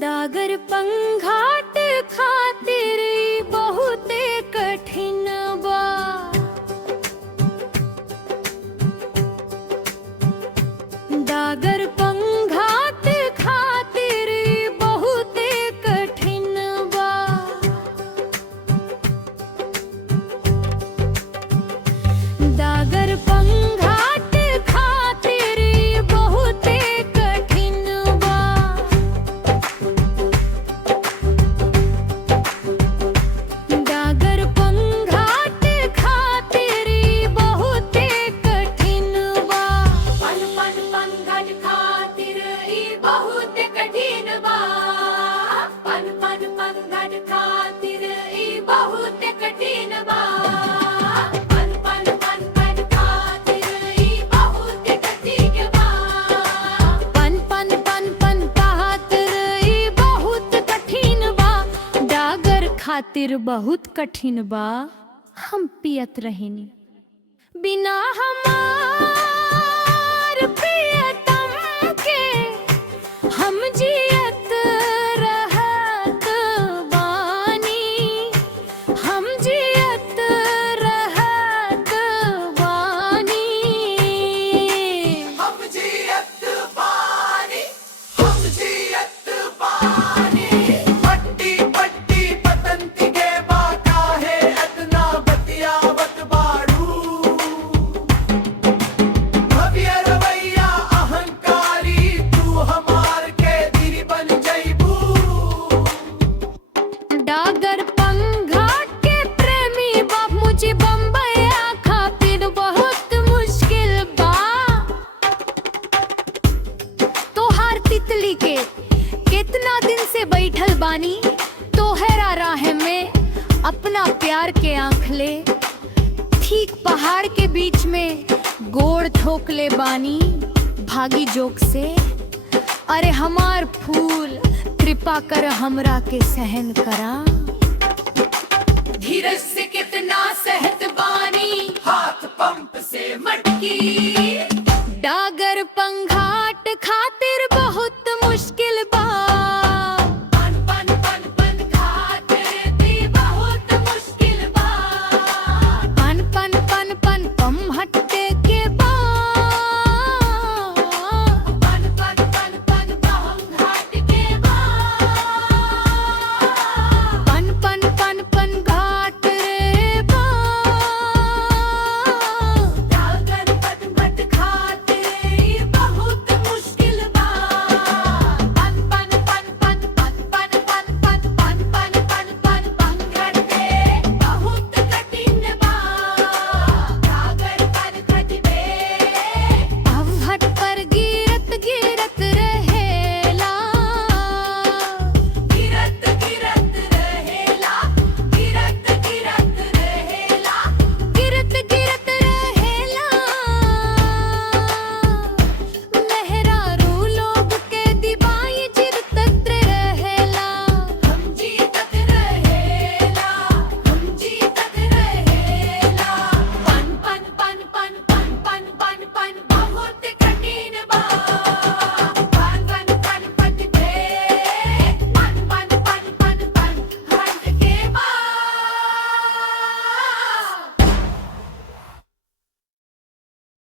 डागर पंघाट खातिर बहुते कठिन बा। डागर पंघाट खातिर बहुते कठिन बा। डागर पंघाट खातिर बहुते कठिन बा। डागर पंघाट खातिर बहुते कठिन बा। पन पन पंघाट खातिर ई बहुत कठिन बा। पन पन पंघाट खातिर ई बहुत कठिन बा। पन पन पंघाट खातिर ई बहुत कठिन बा। पन पन पन पन खातिर ई बहुत कठिन बा। डागर खातिर बहुत कठिन बा। हम पियत रहनी बिना हमार प्रियतम के हम जियत रहत बानी। हम जियत रहत बानी। हम जियत बानी, हम जियत बानी। पट्टी पट्टी पतंती के बाका है अदना बतियावत बाड़ू। भव्य रवैया अहंकारी तू हमार के दिल बन जइबू। डागर पंघाट के प्रेमी बाप मुझे बम्बई खातिर बहुत मुश्किल बा। तोहार तितली के कितना दिन से बैठल बानी। तोहरा राह में अपना प्यार के आंखले ठीक पहाड़ के बीच में गोड़ ठोकले बानी भागी जोक से। अरे हमार फूल कृपा कर हमरा के सहन करा। धीरज से कितना सहत बानी, हाथ पंप से मटकी। डागर पंघाट खातिर बहुत मुश्किल बा।